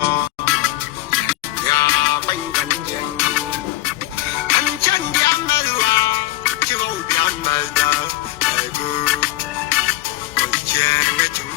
ya bánh gần tiền anh chân điếm mà loa chứ không biết mà giờ ai cứ còn chen cái chúng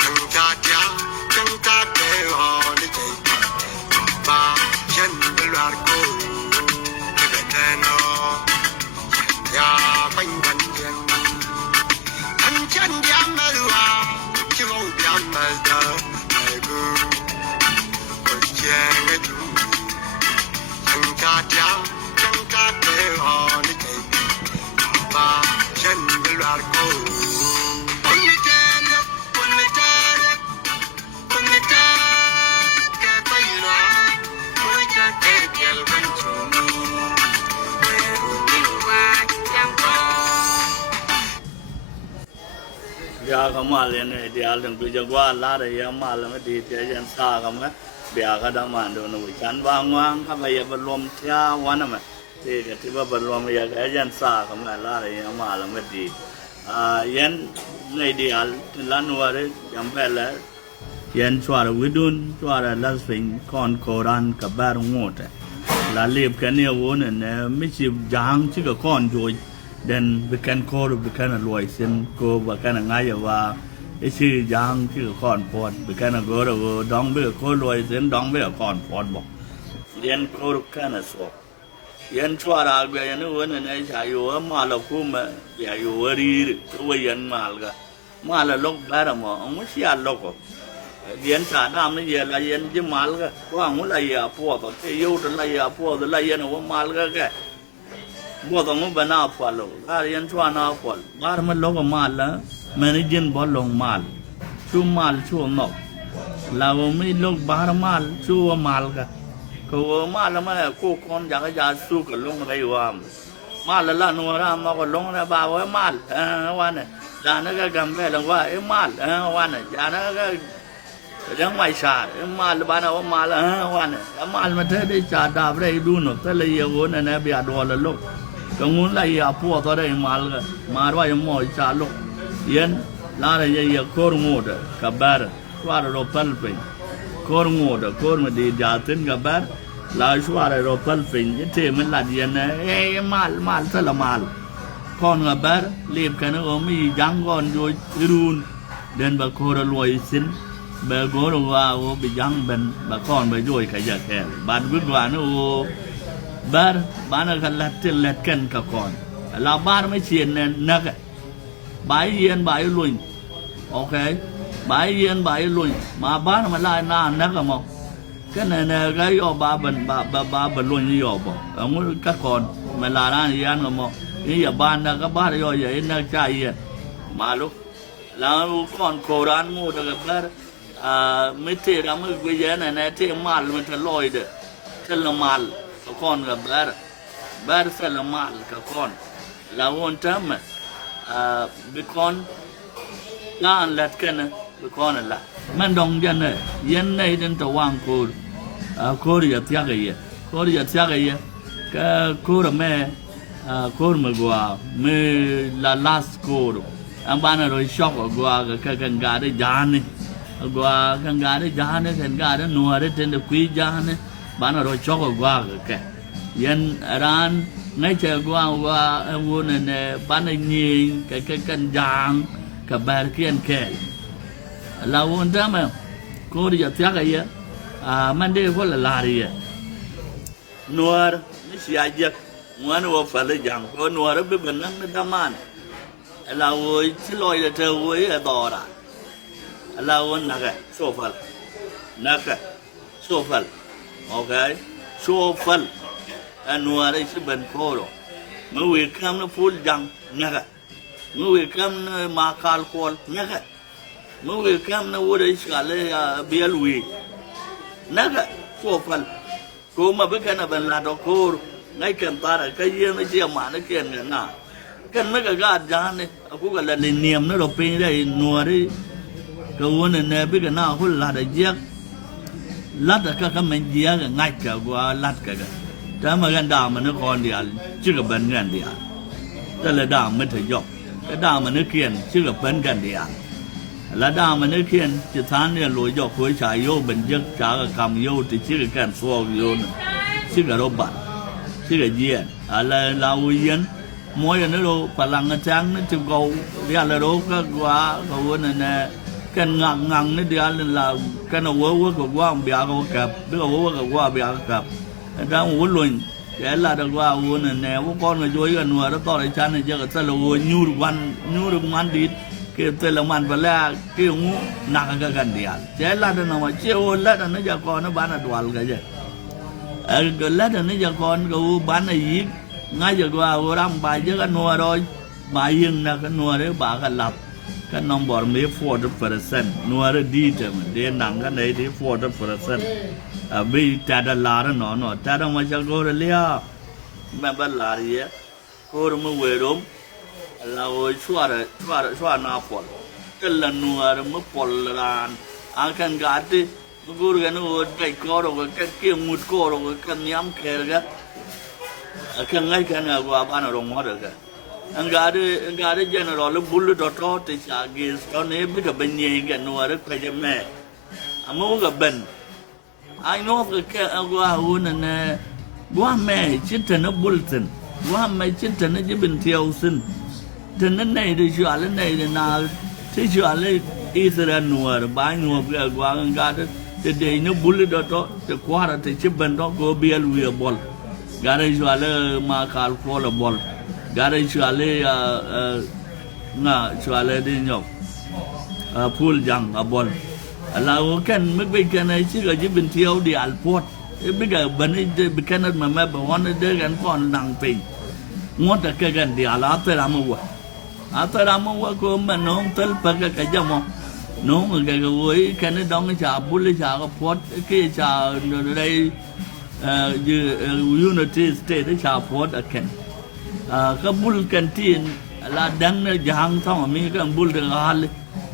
chẳng ta để họ đi chạy ba chân cái loạt cô cái bên này nó ya bánh gần tiền anh chân điếm mà loa chứ không biết mà giờ ai cứ chen cái chúng chẳng ta để họ đi chạy ba chân cái loạt cô biar kamu ni dia alam tu jaga lar ya malam di tiada sah kamu biar kada mandu nu kan bangwang kamu ya belum tiada wana me tiba belum ya kajian sah kamu lar ya malam di yan ni dia lan wara jampel yan suara widun suara lasfing kon koran kabar ngote lalib kan ya wona ne misi jang cika kon joj dan bukan kor bukan luai sen ko bukan ngaya wa isi jang cika kon pot bukan goro dong be ko luai sen dong be kon pot bo yan kor kana so yan suara ga yan wona ne sayo mala kuma ya yo wari ko yan malga mala lok baramo musia loko yan sa nam ni ya la yan ji malga wa mu la ya po to te yo to la ya po to la yan wa malga ke bo to mu bana po lo la yan chwa na po bar ma lo ko mal la manajin bo long mal chu mal chu no la wo mi lo bar mal chu wa mal ka ko mal ma ko kon ja ga ja su ko long ga wa mal la no ra ma ko long na ba wa mal wa ne da na ga gam ve long wa e mal wa ne ja na gaยังไม่ชามาลบ้านเอามาละวันมาลมาเทได้ชาดาบได้ดูหนกแต่เลยยังวนนะเบียดวอลลูกกังวลเลยอย่าพัวตัวได้มาลก็มาว่ายังมอชาลูกยันลาเลยยังโครงงูดกับแบร์ว่าเราพัลฟิงโครงงูดโครงมาดีจาตินกับแบร์ลาช่วยเราพัลฟิงยิ่งเท่มันหลัดยันนะเอ้มาลสละมาลคอนกับแบร์เลียบกันก็มียังก่อนโดยรูนเดินบะโครลอยสินเบลโกรว่าโอไปยังเป็นบางคนไปด้วยขยะแค่บ้านวิกวานโอบ้านกันเล็ดกันกับก่อนเราบ้านไม่เชียนเนี่ยนักใบเย็นใบลุยโอเคใบเย็นใบลุยมาบ้านมันไล่หน้านักก็มองก็เนี่ยก็ย่อบ้าบันลุยนี่ย่อบ่เอางี้ก็ก่อนมันลาหน้ายันก็มองนี่อย่าบ้านนะก็บ้านย่อใหญ่นักใจเย็นมาลูกแล้วก่อนโคราชงูตะกับแล้วไม่เท่เราไม่ไปเยอะนะเท่มาลมันทะลอยเด้อทะละมาลกับคนกับแบร์ทะละมาลกับคนเราวันทำบิคอนล้านลัดกันนะบิคอนละมันดองยันในเดินตะวันโคดอย่าเที่ยกันเยอะโคดอย่าเที่ยกันเยอะก็โคดแม่โคดมากัวไม่ลาสโคดอันบ้านเราช็อกกัวก็กันการได้ยานนี่กัวกันการได้ยานนี่กันการได้นัวได้เต็นได้คุยยานนี่บ้านเราช็อกกัวแกยันร้านไงเจ้ากัววุ้นเนี่ยบ้านยิงกันยางกับแบร์เกียนแก่เราวันนั้นมันก็จะเที่ยงกันเยอะมันได้คนละลารีนัวนี่เสียเยอะนัวฝันเลยยังก็นัวเราไปเป็นนั่งในทำมันเราที่ลอยเธอไว้ต่อละเราวันนักโซฟัลโซฟัลโอเคโซฟัลนัวได้ที่เป็นโคโรเมื่อวันคำนั้นพูดยังนักเมื่อวันคำนั้นมาคาลโคลนักเมื่อวันคำนั้นวัวได้สกัดเลยเบียลุยนักโซฟัลกูมาเป็นกันเป็นลาดโคโรไงกันตาร์ก็ยังไม่เชื่อมันก็ยังกันนะกันไม่ก็กาจานเนี่ยกูก็เลยเนียมนั่นเราเป็นได้นัวได้ก็วันนี้เนี่ยเป็นกันน่าหุ่นลาดเยอะลัดก็เขาไม่เยอะก็ง่ายกว่าลัดก็แต่มากันด่ามันนึกคนเดียวชื่อกับเป็นกันเดียวแต่ละด่ามันถึงยกก็ด่ามันนึกเกียนชื่อกับเป็นกันเดียว là đa mà nơi khiên chỉ tháng này lối dọc khối trái vô bình giấc trả cái cầm vô thì chỉ cái cản phô vô nữa chỉ cái robot chỉ cái gì là uyen mỗi người nó đâu phải là trắng nó chụp cầu đi là đâu các quá cầu này cái ngang nó đi là cái nó vỡ của quá bị áo cặp biết vỡ của quá bị áo cặp đang uốn luôn cái là được qua uốn này con người chơi gần nữa đó to để chăn này chơi cái là nhu được ngoan đi cái tên là ngoan phải là cái ngũ nặng cái gần đi cái là nó mà chiêu là nó giờ con nó bán là đoan cái gì cái là nó giờ con cái bán là gì ngay giờ qua làm bài chứ cái nua rồi bài hiền là cái nua đấy bà cái lập cái nông bò mấy 40% nua đấy đi chứ mà để nặng cái này thì 40% vì ta đã lá nó ta đã mà cho cô lia mà bắt lá gì á cô mới về đúng là ôi xóa na phật cái lần nua rồi mới phật là anh cần gạt đi cô cái nó cái co rồi cái kia mút co rồi cái nhám kẹt cái ngay cái nào qua bán ở đồng hóa được cái anh gà đấy general là bulu đó thì sao cái sau này biết cái bên nhẹ cái nua đấy phải cho mẹ mua cái bên anh nói cái qua huấn này qua mẹ chỉ cần nó bulletin qua mẹ chỉ cần nó chỉ bình thiểu sinh thì nó này thì chuyện là này thì nào thì chuyện là Israel nua bán nua cái qua anh gà đấy thì để nó bullet đó thì qua là thì chỉ bên đó có biel wir ball Gara juale ma kalkol bol. Gara juale na juale di nyok. Pool jang a bol. Lalu kan mereka ni sih kerja bintiau di Alport. Mereka bani bukan mama bawan dia kan pon nang ping. Ngot tak kan di alat ramu. Atau ramu ko menong tel pakai kerja mo. Nong cái vui kan dong cha bul cha ko pot ke cha đây Unity State đấy chào phốt ở Ken, các bull canteen là đang giang thong mình các bull được hal,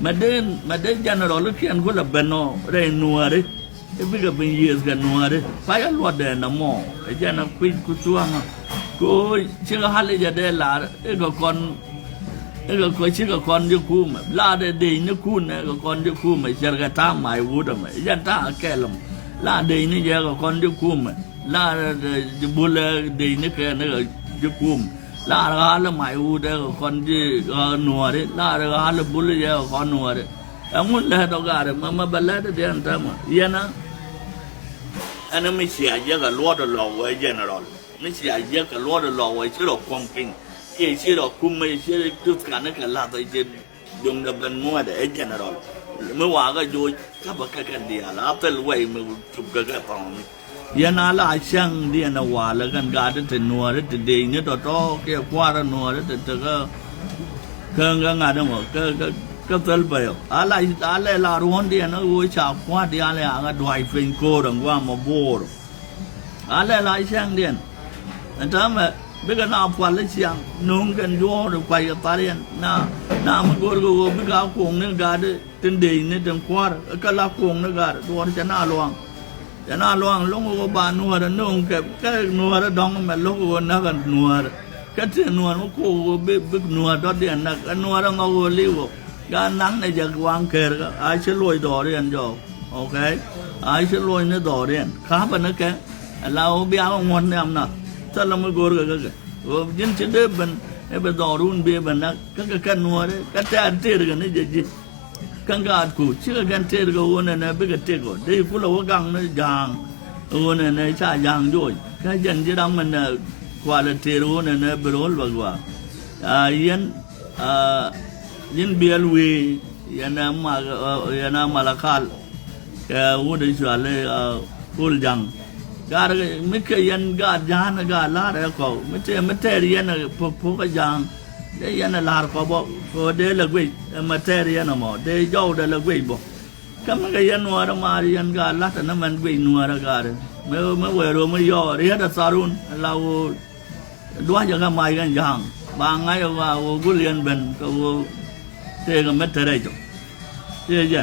mà đến general lúc khi anh có là beno đây nua đấy, cái việc bên years cái nua đấy, phải là luật đấy nó mò, cái chuyện nó quy chuang, cô chỉ có hal giờ đây là cái con chỉ có con như cũ mà, là để như cũ này cái con như cũ mà chơi cái ta mày vuốt mà, giờ ta cái lắm. Là đây này giờ con đi cùm là bùn đây này cái này đi cùm là là mày u đây con đi nua đấy là bùn giờ con nua đấy ông là đâu cả đấy mà bala đấy anh ta mà vậy na anh mới xia giờ cái lúa đó lò vậy general mới xia giờ cái lúa đó lò vậy chứ đâu công pin cái chứ đâu cùm mấy chứ tất cả nó cái là tại vì dùng được bên mua để general mới qua cái vui các bậc các anh đi à là tới vậy mới chụp cái phòng giờ nào là sang đi anh qua là cái gà đó thì nua đó thì đi nhớ đó cái qua đó nua đó thì cái ngà đó mà cái tới bây giờ là ruộng đi nó vui chào qua đi là cái đoài phình cô đồng qua mà bồ là sang đi anh ta mà bây giờ nào qua lấy sang nung cái vô rồi quay cái ta đi na mà cô bây giờ cùng nó gà đó tin đi nên đừng qua cái lá cuồng nó gà đó cho nó loang lúc cô bà nuôi đó nung cái nuôi đó đong mà lúc cô nó gần nuôi cái chuyện nuôi nó cô biết nuôi đó đi anh cái nuôi đó ngô liu cái nắng này giờ quăng kề ai sẽ lôi đỏ đi anh cho ok ai sẽ lôi nó đỏ đi anh khá bên nó cái là bây giờ ngon em nào cho nó mới cô cái dân chỉ để bên đỏ run bia bên nó cái nuôi đấy cái tên cái này gì căn gạt cụ chỉ cái tên cái uốn này bây giờ tên cái đây phụ là cái găng nó giang uốn này chả giang rồi cái dân chỉ đang mình qua là tên uốn này bê rôl vào qua yên bialwi yana malakal cái uốn đấy xóa lấy full giang gar mấy cái yên gar giang gar lá đấy có mấy cái yên là phụ cái giang đây là lá có bộ đây là quỷ material nó mà đây dâu đây là quỷ bộ cái mấy cái yên nuôi đó mà yên gà lá thì nó mình quỷ nuôi ra gà đấy mới về rồi mới do đấy là sarun là đoán cho cái mai cái giang ba ngày qua cô liền bên cô thế cái material chứ thế chứ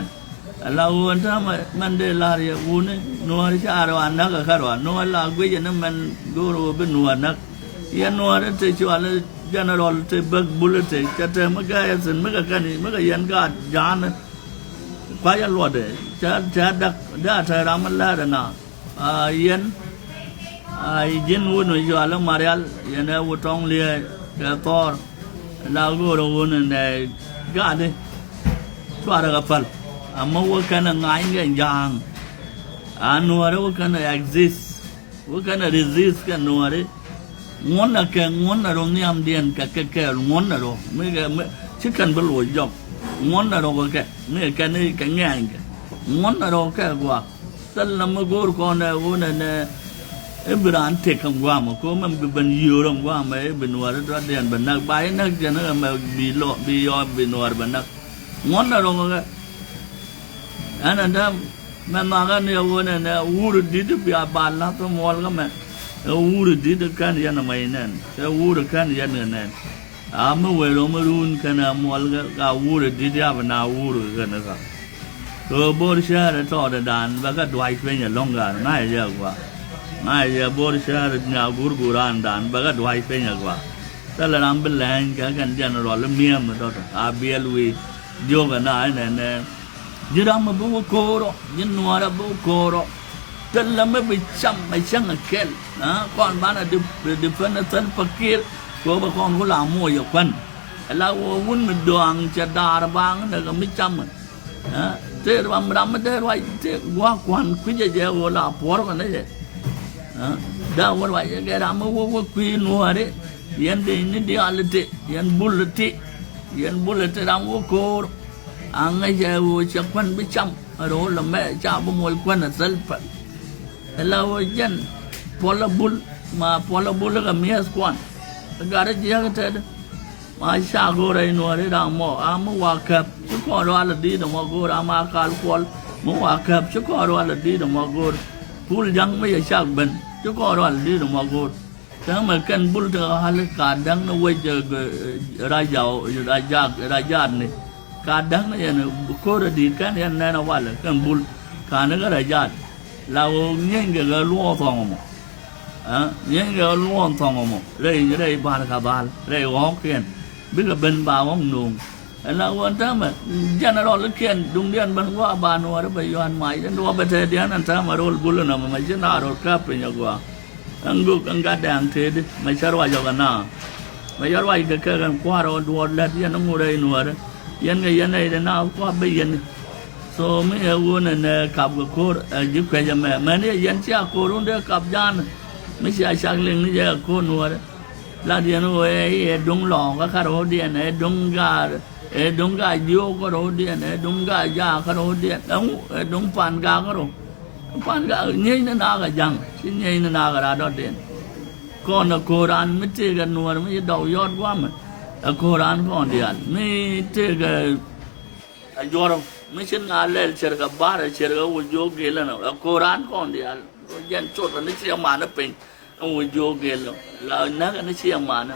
là anh ta mà mình đây là gì uốn nuôi cha rồi anh nó cái khác rồi nuôi là quỷ cho nó mình go rồi bên nuôi nó yên nuôi đó thì cho là general te bag bullet te chate maga yasin maga kani maga yan ga jan kwaya lode cha da ta ramalla da na yen jin wun yo ala marial yen wu tong lie ka tor la go ro wun ne ga de twa da pal amma wo kana ngai nge jang anware wo kana exist wo kana resist ka nware ngona ke ngona ro ni am dien ka ke ngona ro me chicken belo job ngona ro ke me ka ni ka ngang ngona ro ke gwa tal ma gor ko na wo ne Ibran take and guam, come and be ben Euro guam, ben war and benak, by nak general be your ben or benak. One along and then Mamaga near one and a wood did be a bad lot of Walgam, a wood did a can yan a main, a wood can yan an. I'm aware of maroon can a Molga, a wood did have an hour wood. So board share at all the dan, but got white when you're longer, night yagua. Naya Borisha now Gurguran dan Bagat White Penagua. Tell an ambulan can general Miam daughter. Abielwi Joga nine and Jiramabu Koro, Jinuarabu Koro. Tell them maybe some my chang a kill. Con Mana defender Pakir, go back on Hula Mo your fun. Allow a woman doang Chadar Bang and a micham. There one Ramadan, why take walk one Quija Wola pork on it. Da what I get a move queen wore it, yen the ideality, yen bullet, I'm walk and I would check one be chump, a roll of mare, chabum will quan a self. Allow again, Pola bull, my Pola bull, a mere squan. I got it jacketed. My shall go in or it I'm more. I'm a walk up, you call all the deed of more good, I'm a call call, more walk up, you call all the deed of more good. Pull young me a shark ben. Chú có rồi đi được mà cô, thế mà cần bút hay là cả đắng nó quay giờ ra giàu ra giàn này, cả đắng này là cô đã đi cái này này nó phải là cần bút, cả nó cái ra giàn, là những cái lúa thòng mà, những cái lúa thòng mà, đây bàn cả bàn, đây gõ kiên, biết là bên bà ông nung, là quan trọng mà, dân nó lo kiên, đúng điên bên qua bàn nó bây giờ ăn mày, dân nó bây giờ điên ăn sao mà roll bút nó mà mày chứ nào roll cáp bây giờ qua. Anh gục anh gạt đàng thế đi, mày sao vậy cho cái nào, mày sao vậy cái qua rồi đuổi lết dân nó ngồi đây nữa đấy, dân này để nào qua bây giờ, so mấy người này cặp cái cột, giúp cái gì mà này dân chia cột luôn đấy cặp gian, mấy chia sạc linh này giờ cột nữa đấy, là dân nó đúng lò cái khá rồi điện này đúng gà diêu cái rồi điện này đúng gà già cái rồi điện, đúng pan gà cái rồi. Pan gà nhây nó na cái răng, xin nhây nó na cái đó điện. Còn ở Koran mới chơi cái nuôi mới đầu yết quá mà, ở Koran còn điện, mới chơi cái yết mới xin ngài lên chơi cái bar chơi cái uống vô ghê lên ở Koran còn điện, dân chốt là nó chơi mà nó pin, uống vô ghê lên, là nó chơi mà nó.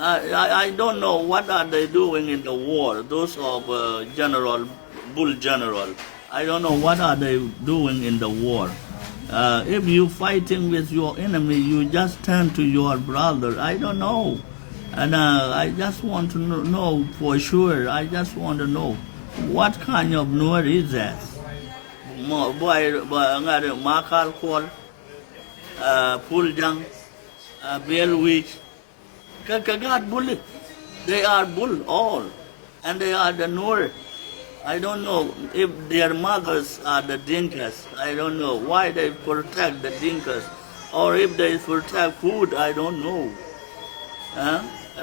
I don't know what are they doing in the war. Those of Bull General. I don't know what are they doing in the war. If you fighting with your enemy, you just turn to your brother. I don't know, and I just want to know for sure. I just want to know what kind of nur is that. Boy, Makal Kwal, Puljang, Belwich, Kakagat Bullet. They are bull all, and they are the nur. I don't know if their mothers are the Dinkas. I don't know why they protect the Dinkas, or if they protect food. I don't know.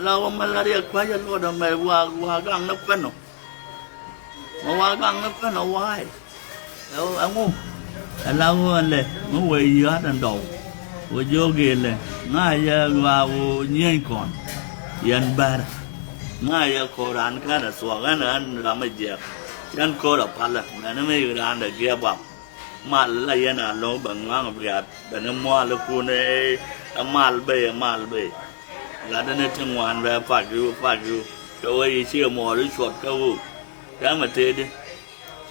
เราmalaria kwaya lo da mai wa gang na pano. Wa gang na pano why? Amu.เราle mu we ya dan do. Wo joge le. Na ya wa wo nyen kon. Yan bar. Na ya Quran ka da so ga nan ramaje. Yan ko da pala na me ran da ge ba. Mal la yana lo bang wa ga da na mo la ku ne mal be. Là đến đây ngoan về phạt you, cái ấy chia mỏ đấy chuột câu, cái mà thế đi,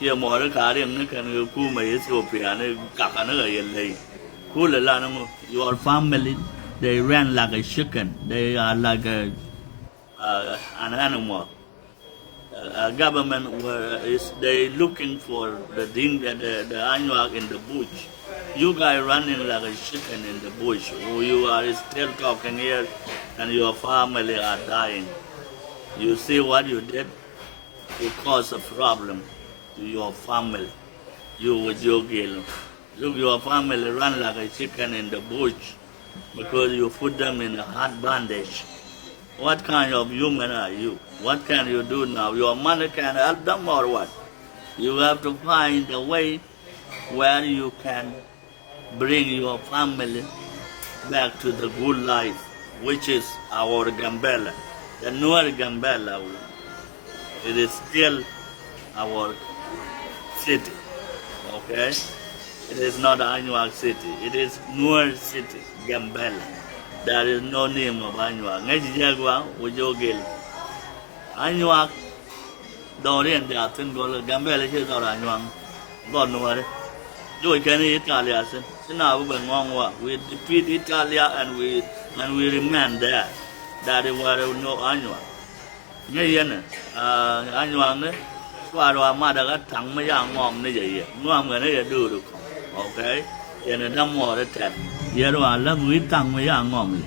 chia mỏ đấy cả đi, nó cần khu mấy Ethiopia này cả nó ở yên đây, khu là nó your family they ran like a chicken, they are like an animal, government is they looking for the Anuak in the bush. You guys running like a chicken in the bush. You are still talking here, and your family are dying. You see what you did? You caused a problem to your family. You with your girl. Look, your family run like a chicken in the bush because you put them in a hard bandage. What kind of human are you? What can you do now? Your money can help them or what? You have to find a way where you can bring your family back to the good life, which is our Gambela. The Nuer Gambela, it is still our city, okay? It is not Anuak city, it is Nuer city, Gambela. There is no name of Anuak. Ngaji Jagwa, Wujogil. Anuak, Dorian, the Atin Gola, Gambela is our Anuak. God knows. Joy can Italia. Now we defeat Italia and we remain there. That is where we know Anuak. Ngayon, Anuak, Swara Madaga, Tangmaya, Mom, Nija, Mom, and I do. Okay? And a dumb water tap. Yellow, I love with Tangmaya, Mom.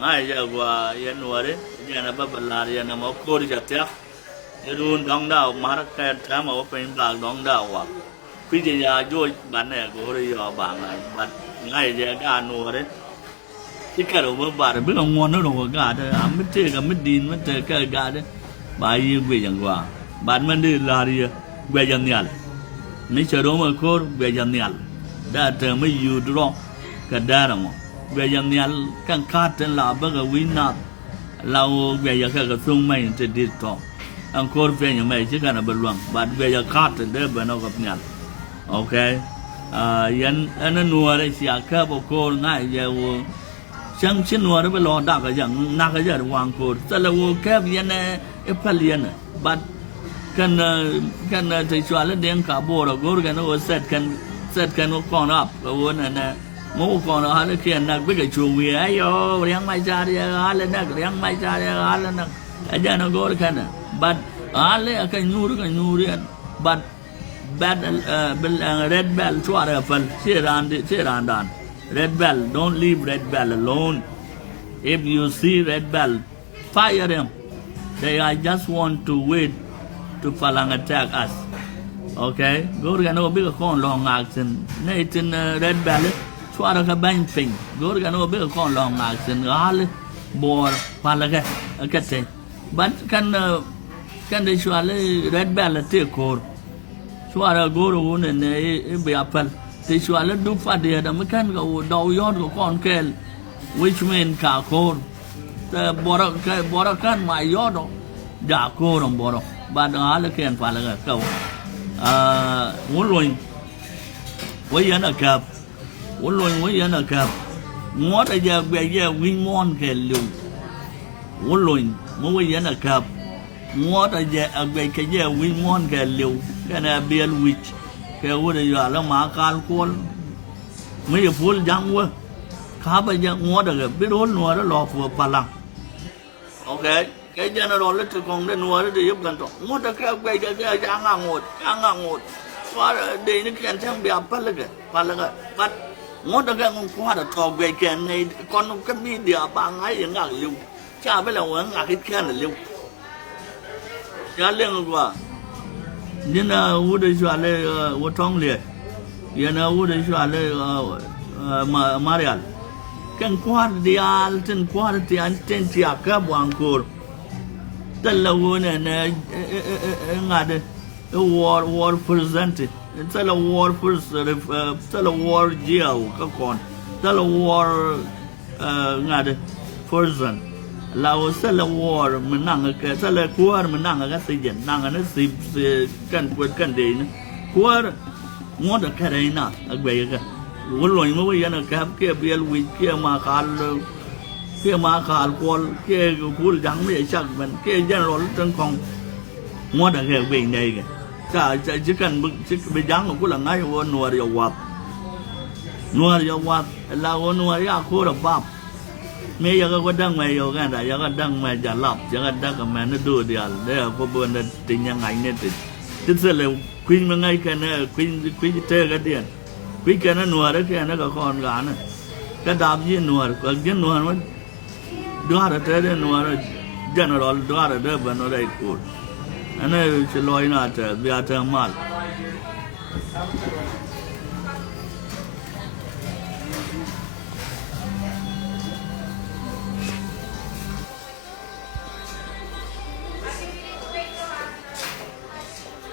I just Yanuari, Yanababala, and a more courage attack. You don't down down, Maracat, time open black down down. Pretty Joy Banner, go to your bang, but I got no worry. He cut over by a bit of one over God. I'm a take a medin, but take a garden by you, Guayangua. But Mandy Laria, Guayanial. Mr. Roma Court, Guayanial. That may you draw Cadaramo. Guayanial can cut and la bugger we not. Lao Guayaka through me into this talk. And court venue may chicken a balloon, but Guayaka and there, but no of okay, yan anh nuôi xia khơi bộ cô ngay giờ chẳng xin nuôi nó bị lo đạc cái dạng nạc cái giờ hoàng cô, cho là vô khơi yan Epalian, but can thấy cho là đen cả bộ rồi, cô cái nó set can nó con up, cô này ngô con nó hay là kia nạc biết cái chuồng gì ấy yo, riêng mai cha đi hay là nạc riêng mai cha đi hay là nạc, cái giờ nó cô cái này, but hay là cái nuru but bad red bell chwara fal cherandan red bell, don't leave red bell alone. If you see red bell, fire him. They are just want to wait to falang attack us, okay? Go to no big con long action Nathan red bell chwara ka bang thing. Go to no big con long action all bor falaga akate, but can they chwala red bell take core. Swara go to one and be apple. They swallow do for the other mechanical dow yard go con kell, which mean carcore. The Borakan, my yard, Darko on Boro, but the Halakan Palaga cow. Woolwing, way in a cup. Woolwing, way in a cup. What a year wing one can do. Woolwing, way in a cup. What a year wing one can do. Can I be a witch? Can you allow my car call? May a full young work. Carba young water, a bit old water law for Palang. Okay, cái general little con đến nuôi thì giúp gần trọng. Một cái quay cái giang ngột. Qua đây nó khen xem bị áp lực bắt. Một cái con qua được thò quay khen này con cái mi địa bằng ấy những ngạc liu. Cha biết là ngạc cái khen là liu. Cha liên qua. Nhưng u đây xóa lên u thong liệt. Nhưng u đây xóa lên Marial. Kan qua dial ten qua dial ten tia ka bangkur talawuna na ngade war presented tala war first tala war jail ka kon tala war ngade person law tala war menang ka tala kuar menang ka sijen nang na si kan kwet kan de na kuar mo da karaina agbe ka Woolwing, we are a cap, Gabriel, with Kiama call, Kul Young Chuckman, K General Little Kong. What a hair being naked. You can be young of Kula Nai or Noria Wap. Noria Wap, allow Noria Kura Bab. me ya ga dang me yo ga da ya ga dang me ja lap ya ga da ga me na do dia le ko bo na tin yang ngai ne ti se le queen ma ngai ka na queen te ga dia queen ka na no ra ka na ga kon ga na ka da bi no ra ko ge no ra do ra te de no ra general do ra de ba no ra ko ana se loi na te bia te mal